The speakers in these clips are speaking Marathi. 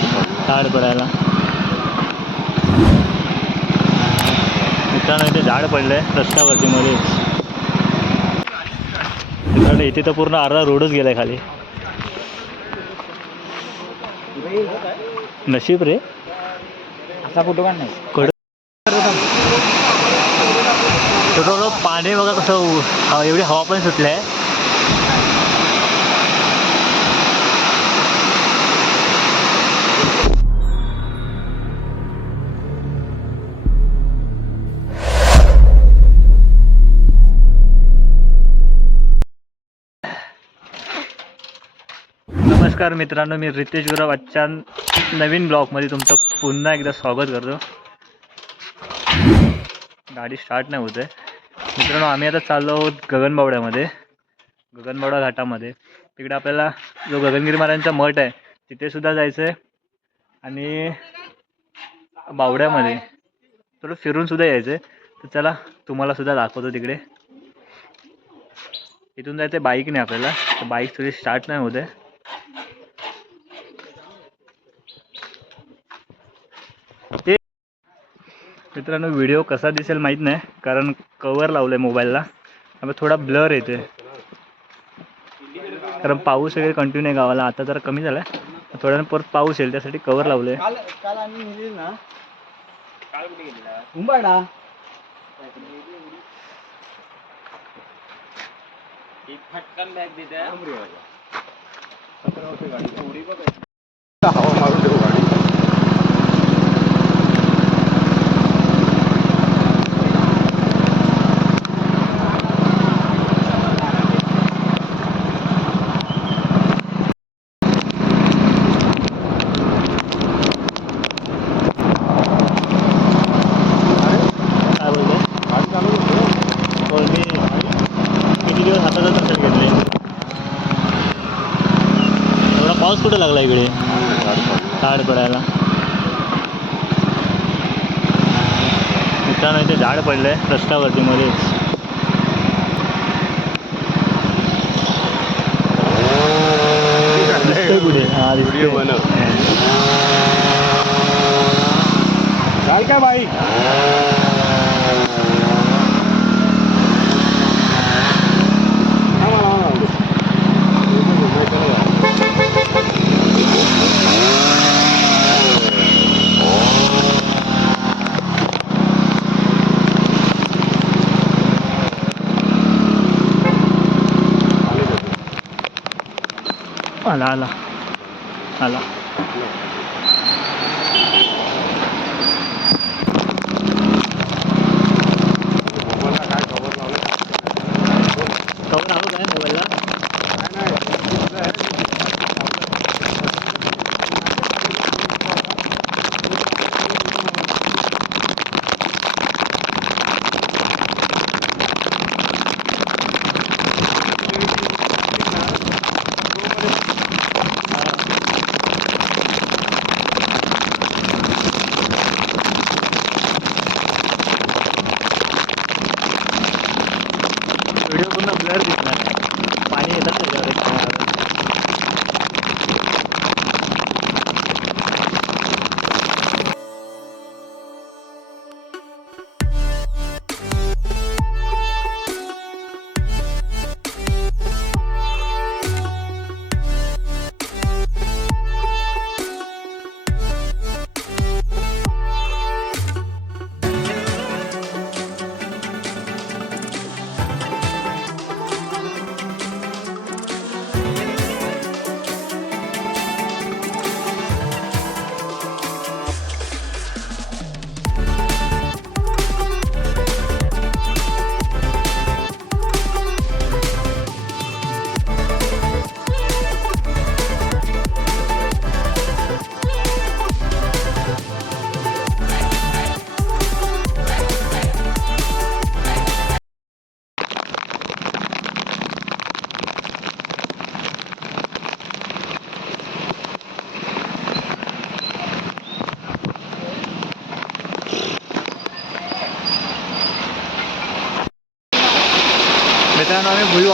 झाड पडायला. मित्रांनो इथे झाड पडलंय रस्त्यावरती मध्येच मित्रांनो इथे तर पूर्ण अर्धा रोडच गेलाय खाली. नशीब रे. असा फोटो काढ नाही. पाणी बघा कसं एवढी हवा पण सुटली आहे. नमस्कार मित्रांनो मी रितेश गुराव. आजच्या नवीन ब्लॉगमध्ये तुमचं पुन्हा एकदा स्वागत करतो. गाडी स्टार्ट नाही होत आहे. मित्रांनो आम्ही आता चाललो आहोत गगनबावड्यामध्ये गगनबावडा घाटामध्ये. तिकडे आपल्याला जो गगनगिरी महाराजांचा मठ आहे तिथेसुद्धा जायचं आहे आणि बावड्यामध्ये थोडं फिरूनसुद्धा यायचं आहे तर चला तुम्हालासुद्धा दाखवतो तिकडे. इथून जायचं आहे बाईकने आपल्याला. तर बाईक थोडी स्टार्ट नाही होत आहे. मित्रांनो व्हिडिओ कसा दिसेल माहीत नाही कारण कवर लावलं आहे मोबाईलला त्यामुळे थोडा ब्लर येते कारण पाऊस वगैरे कंटिन्यू आहे गावाला आता जरा कमी झाला आहे थोड्या परत पाऊस येईल त्यासाठी कवर लावलं आहे काल काल आम्ही नेली ना. काल कुठे गेलेला उंबाडा फटकन बॅग देते हवा मारून देऊ गाडी काय बोलते गाडी चालू होतो हो मी किती दिवस हाताचा दर्शन घेतले एवढा पाऊस कुठं लागला इकडे? झाड पडायला. मित्रांनो इथे झाड पडलंय रस्त्यावरती मध्येच. कुठे? हा काय काय बाई? आला आला आला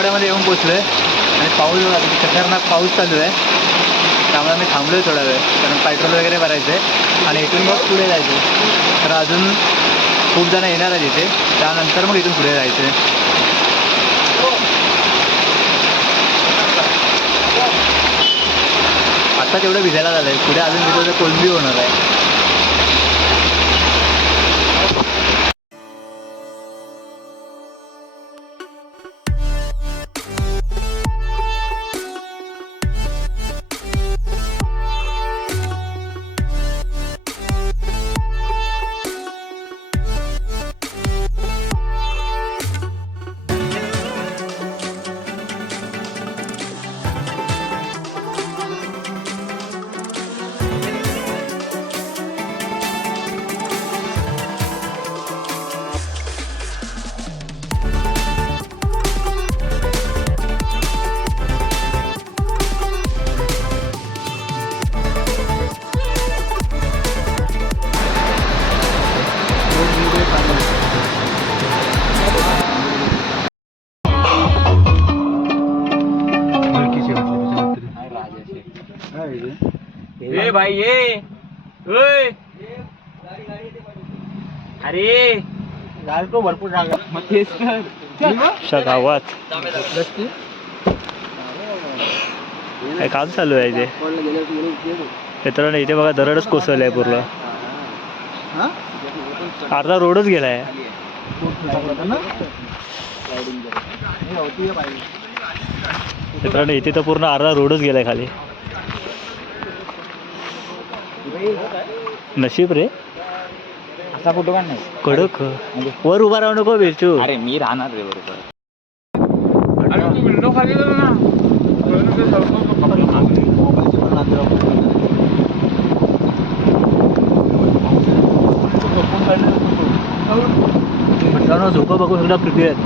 मित्रांनो येऊन पोचलो आहे आणि पाऊस खतरनाक पाऊस चालू आहे. त्यामुळे आम्ही थांबलो आहे थोडा वेळ कारण पेट्रोल वगैरे भरायचं आहे आणि इथून मग पुढे जायचं आहे तर अजून खूप जण येणार आहेत इथे. त्यानंतर मग इथून पुढे जायचं आहे आत्ता तेवढं भिजायला झालं आहे पुढे अजून तिथं कोलंबी होणार आहे. अरे तो भरपूर मग तेच अशा गावात काय काम चालू आहे इथे? मित्रांनो इथे बघा दरडच कोसळलं आहे पूर्ण अर्धा रोडच गेलाय. मित्रांनो इथे तर पूर्ण अर्धा रोडच गेलाय खाली. नशीब रे. असा फोटो काढ नाही कडक वर उभा राहू नको बिरचू. अरे मी राहणार रे बरोबर. विंडो खाली गेलो ना. झोपा सुद्धा पृथ्वी आहेत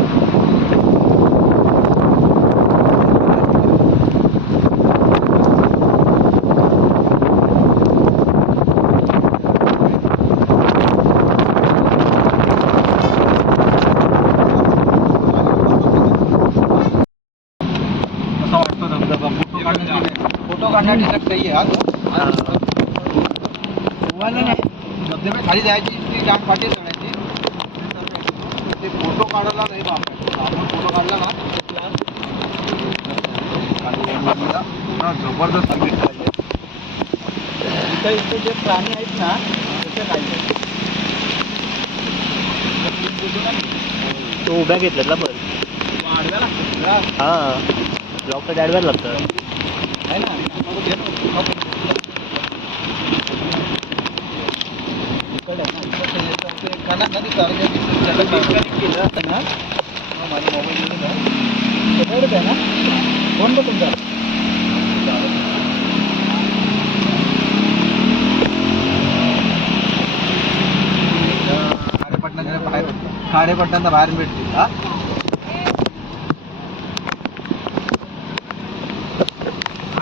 फोटो काढण्यासाठी सही आहे धबधबे खाली जायची ती डांग पाठी चढायची. ते फोटो काढायला नाही बाप आपण फोटो काढला ना पुन्हा जबरदस्त मीठ खाल्ले. इथं इथे जे प्राणी आहेत ना तसे खाल्ले तो उभ्या घेतल्यात ना पण हा. ब्लॉक तर आडव्यात लागतं. आहे ना मग ते पण- इकडे आहे ना, इकडे ते- ते काना- नदी सारखं दिसतं. त्याला डिस्कनेक्ट केलं असतं ना मग माझा मोबाईल गेला का? त्याच्यावरच आहे ना फोन बघ तुमचा खारेपटणाच्या बाहेर खारेपटणाच्या बाहेर भेटते हा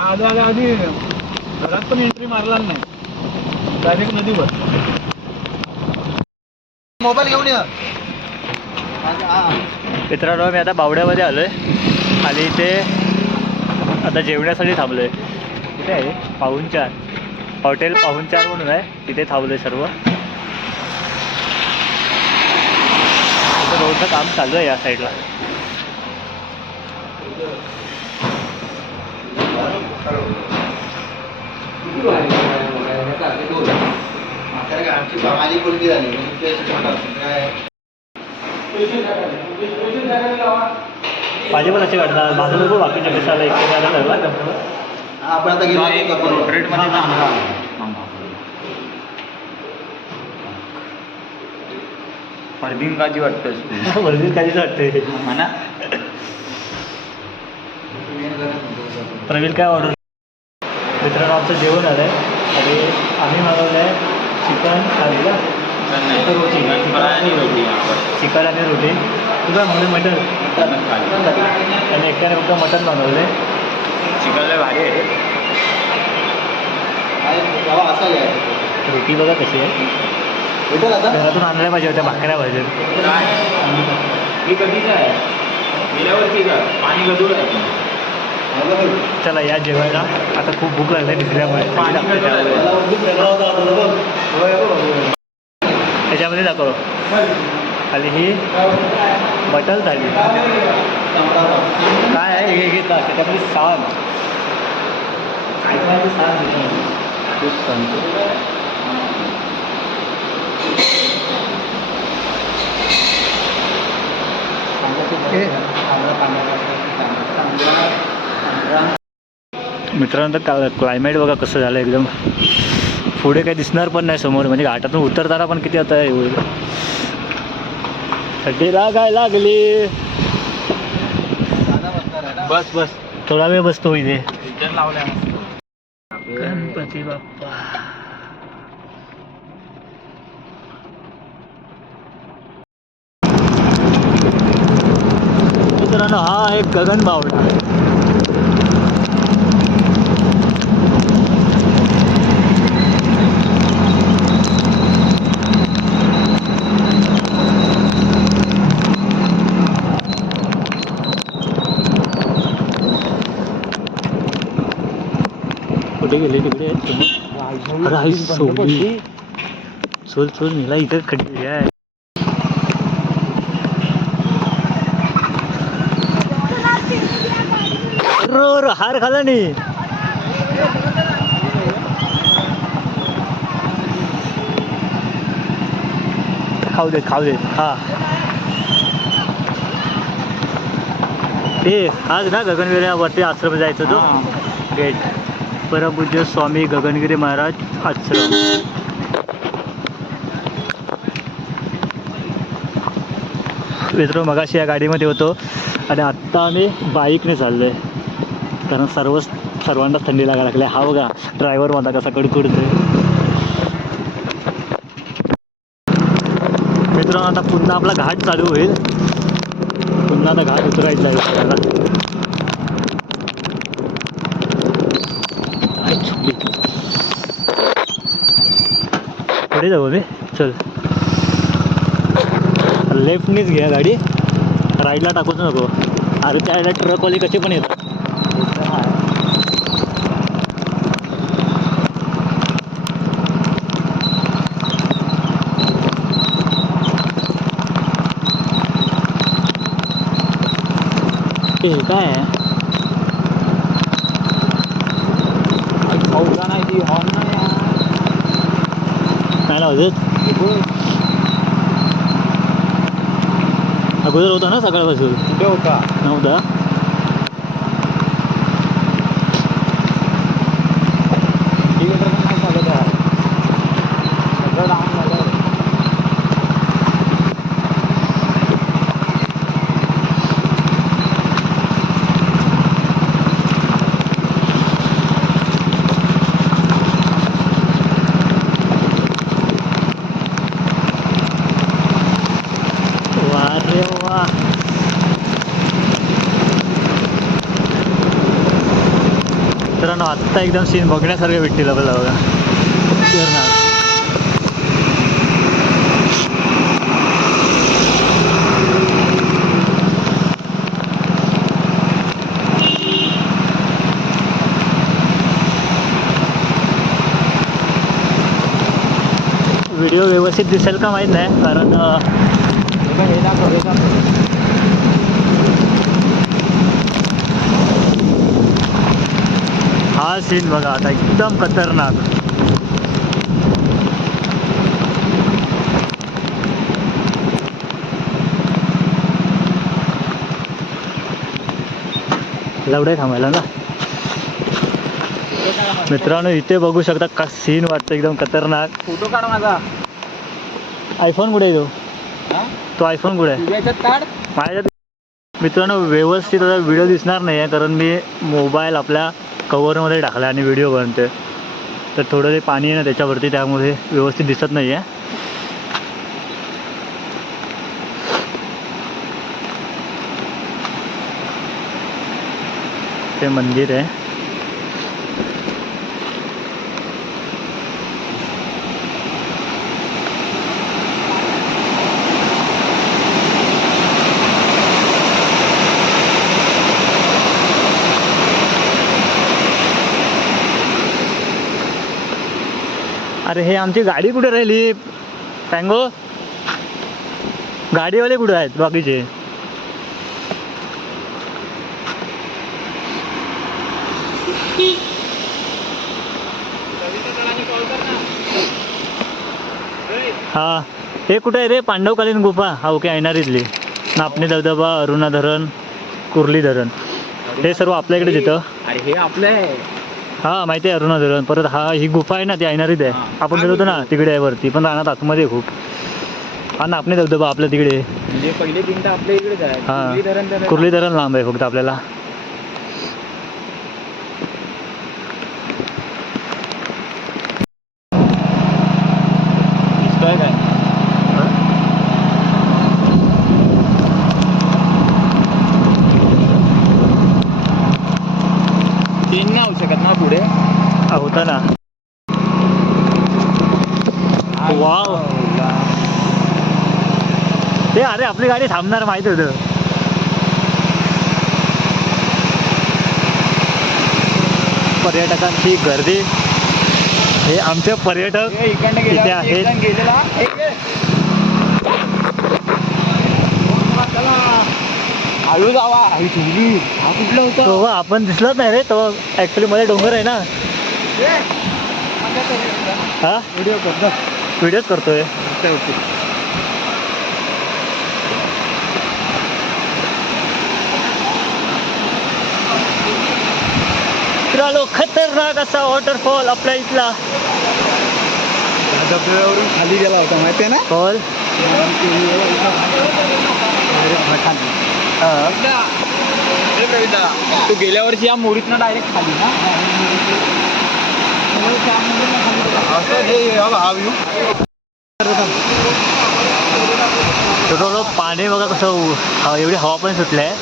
आधी आधी आधी घरात पण एंट्री मारला नाही डायरेक्ट नदीवर मोबाईल घेऊन मित्रांनो मी आता बावड्यामध्ये आलो आहे आणि इथे आता जेवण्यासाठी थांबलो आहे कुठे आहे पाहुणचार हॉटेल पाहुणचार म्हणून आहे. तिथे थांबलो आहे सर्व रोडचं काम चालू आहे या साईडला आमची कोणती झाली माझे पण असे वाटतात माझं नको बाकीच्या दिवसाला एक आपण आता गेलो परबीन काजी वाटतंस तू वर्जित काहीच वाटते म्हणा. प्रवीण काय ऑर्डर मित्रांनो आमचं जेवण आलं आहे आणि आम्ही मागवलं आहे चिकन थाली का चिकन आणि रोटी तुझा म्हणून मटन. आणि एकट्याने फक्त मटन आहे चिकनला भारी आहे. रोटी बघा कशी आहे. भेटेल आता? घरातून आणल्या पाहिजे होत्या भाकऱ्या पाहिजे ही कधीच आहे? गेल्यावरती का? पाणी गजूळ आहे. चला या जेवायला. आता खूप भूक लागली दिसल्यामुळे त्याच्यामध्ये दाखव. खाली ही मटल थाली काय आहे? हे घेतला. त्याच्यामध्ये साग ऐकवायचं साग तेच सांगतो मित्रांनो तर क्लायमेट बघा कसं झालं एकदम. पुढे काही दिसणार पण नाही समोर म्हणजे घाटातून उतरताना पण किती आता हे होईल. थंडी लागाय लागली. बस बस. थोडा वेळ बसतो इथे. गणपती बाप्पा. मित्रांनो हा एक गगन बावडा कुठे गेले तिकडे. अरे आई सोडली चल चल मला इथं खड्डे आहे. हार खाला नाही खाऊ दे खाऊ दे. हा. ते आज ना गगनगिरीवरती आश्रम जायचं तो गेट परमपूज्य स्वामी गगनगिरी महाराज आश्रम मित्र मगाशी या गाडीमध्ये होतो आणि आत्ता आम्ही बाईकने चाललो आहे कारण सर्व सर्वांना थंडी लागायला लागली. हा बघा ड्रायव्हर माझा कसा कडकडतोय. मित्रांनो आता पुन्हा आपला घाट चालू होईल. पुन्हा आता घाट उतरायचा आहे आपल्याला आई छुपली. पुढे जाऊ मी चल. लेफ्टनीच घ्या गाडी. राईडला टाकूच नको. अरे त्या ट्रकवाले कसे पण येतात. काय? आहे नाही हॉर्न नाही काय लावतात अगोदर होता ना सकाळपासून? कुठे होता? नव्हता इंडिकेटर पण नाही चालत आहे सगळं डाऊन झालं देवा मित्रांनो आत्ता एकदम सीन बघण्यासारखं भेटतील आपल्याला बघा. व्हिडिओ व्यवस्थित दिसेल का माहीत नाही कारण हे दाखव हे दाखव हा सीन बघा आता एकदम खतरनाक. लवडे थांबायला ना. मित्रांनो इथे बघू शकता का सीन वाटतं एकदम खतरनाक. फोटो काढ माझा. आयफोन कुठे आहे तो आयफोन कुठे आहे? माझ्यात मित्रांनो व्यवस्थित आता व्हिडिओ दिसणार नाही आहे कारण मी मोबाईल आपल्या कवरमध्ये टाकला आणि व्हिडिओ बनते तर थोडं ते पाणी आहे ना त्याच्यावरती त्यामुळे व्यवस्थित दिसत नाही आहे ते मंदिर आहे. अरे हे आमची गाडी कुठे राहिली? टँगो गाडीवाले कुठे आहेत बाकीचे? हा. हे कुठे आहे रे? पांडवकालीन गुफा? हा ओके ऐनारीतली नापणे धबधबा अरुणा धरण कुर्ली धरण. हे सर्व आपल्या इकडे येतं अरे हे आपलं आहे. हा माहिती आहे अरुणा धरण. परत हा ही गुफा आहे ना ती ऐनारीत आहे. आपण गेलो होतो ना तिकडे आहे वरती. पण राहणार आतमध्ये आहे खूप. हा नापणे धबधबा आपल्या तिकडे. म्हणजे पहिले तीन तर आपल्या इकडेच आहे हा. कुर्ली धरण लांब आहे फक्त आपल्याला दिसतोय काय तीन नाही होऊ शकत ना पुढे हा होता ना वाव. ते अरे आपली गाडी थांबणार माहिती होतं. पर्यटकांची गर्दी. हे आमचे पर्यटक इथे आहेत. हळू जावा. कुठलं होतं? आपण दिसलंच नाही रे तो ऍक्च्युली मध्ये डोंगर आहे ना. हा? व्हिडिओ करतो व्हिडिओच करतोय. मित्रांनो खतरनाक असा वॉटरफॉल आपल्या इथला. धबधब्यावरून खाली गेला होता माहिती आहे ना? फॉल हे. कविता, तू गेल्या वर्षी या मोरीतनं डायरेक्ट खाली ना? थोडं पाणी बघा कसं एवढी हवा पण सुटली आहे.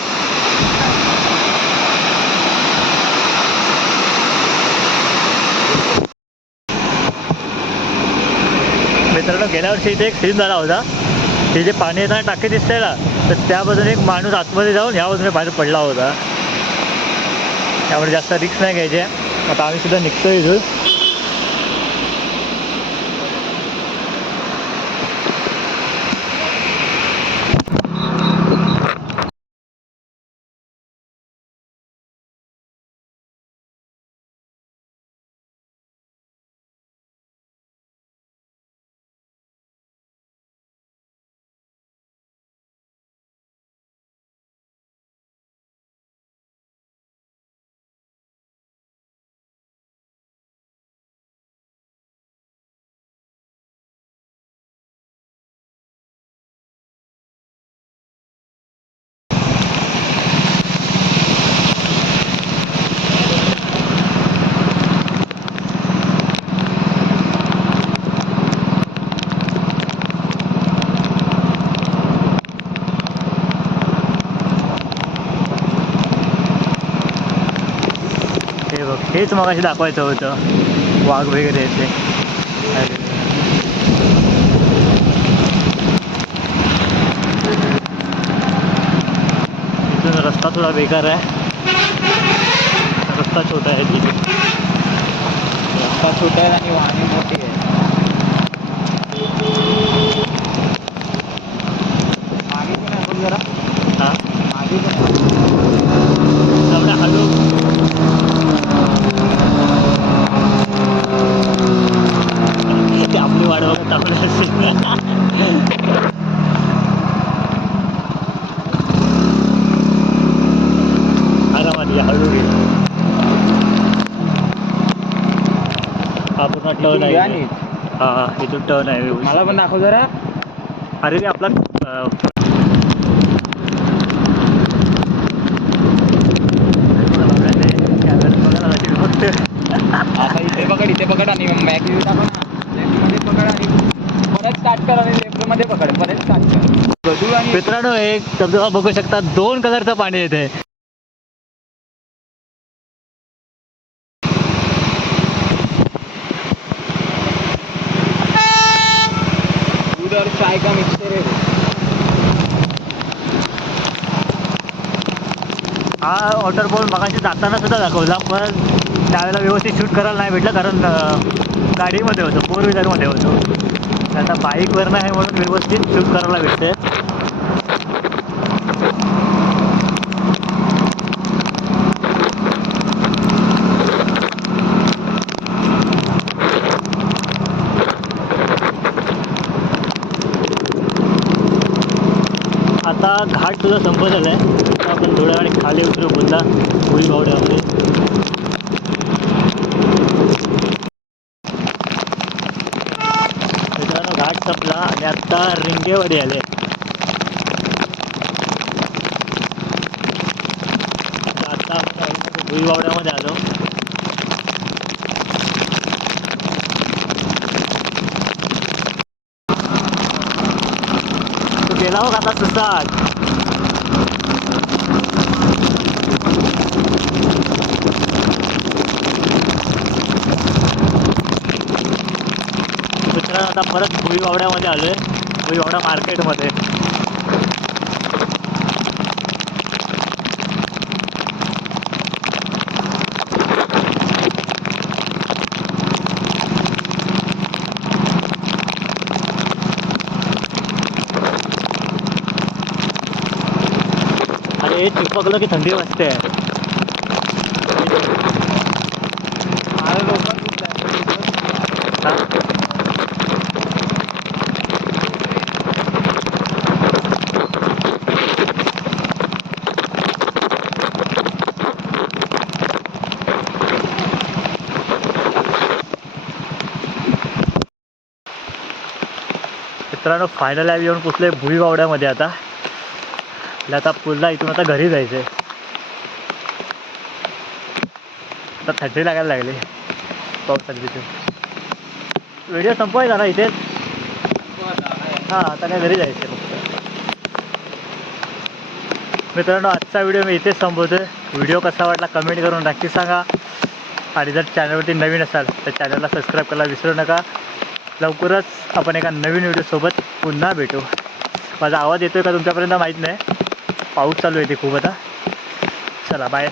मित्रांनो गेल्या वर्षी इथे एक सीन झाला होता. ते जे पाणी येताना टाके दिसतंय ना तर त्या बाजूने एक माणूस आतमध्ये जाऊन ह्या बाजूने बाहेर पडला होता. त्यामुळे जास्त रिक्स नाही घ्यायचे. आता आम्ही सुद्धा निघतोय इथून. हेच मग असे दाखवायचं होतं. वाघ वगैरे येते. इथून रस्ता थोडा बेकार आहे. रस्ता छोटा आहे तिथे. रस्ता छोटा आहे आणि वाहने मोठी आहे मागे पण आहे बघ जरा हा मागे पण आहे. आपल्या हळू ते आपली वाट बघत आपल्या असेल आरामात या हळू घे हा पूर्ण टर्न आहे. हा हा इथून टर्न आहे व्यवस्थित. मला पण दाखव जरा. अरे रे आपला अं, आता इथे पकड इथे पकड आणि मॅग व्यू दाखव ना. लेफ्टमध्ये पकड आणि परत स्टार्ट कर आणि लेफ्टमध्ये पकड. परत स्टार्ट कर. आणि मित्रांनो एक धबधबा बघू शकता दोन कलरचं पाणी येते दूध चाय का मिक्सर है हा वॉटर बॉल मगाशी जाताना सुद्धा दाखवला पण त्यावेळेला व्यवस्थित शूट करायला नाही भेटलं कारण गाडीमध्ये होतो फोर व्हीलरमध्ये होतो. आता बाईकवर नाही म्हणून व्यवस्थित शूट करायला भेटते आता घाट तुझा संपत झाला आहे आपण थोड्या वेळाने खाली उतरू पुन्हा भुई बावड्यामध्ये मित्रांनो घाट संपला आणि आत्ता रिंगेवाडी आले आता आपण भुई बावड्यामध्ये आलो तू गेला हो आता सुसाट मित्रांनो आता परत भुईवावड्यामध्ये आलो आहे भुईवावडा मार्केटमध्ये अरे चिपकलं की थंडी वाजते. मित्रांनो फायनल ॲप येऊन पुसले भुई वावड्यामध्ये आता आपल्या आता पुन्हा इथून आता घरी जायचं आहे. आता थंडी लागायला लागली. पावसाची तिथे व्हिडिओ संपवायचा ना इथेच हां आता काय घरी जायचं आहे फक्त. मित्रांनो आजचा व्हिडिओ मी इथेच संपवतो व्हिडिओ कसा वाटला कमेंट करून नक्की सांगा. आणि जर चॅनलवरती नवीन असाल तर चॅनलला सबस्क्राईब करायला विसरू नका. लवकरच आपण एका नवीन व्हिडिओसोबत पुन्हा भेटू. माझा आवाज येतो आहे का तुमच्यापर्यंत माहीत नाही. पाऊस चालू आहे ते खूप आता. चला बाय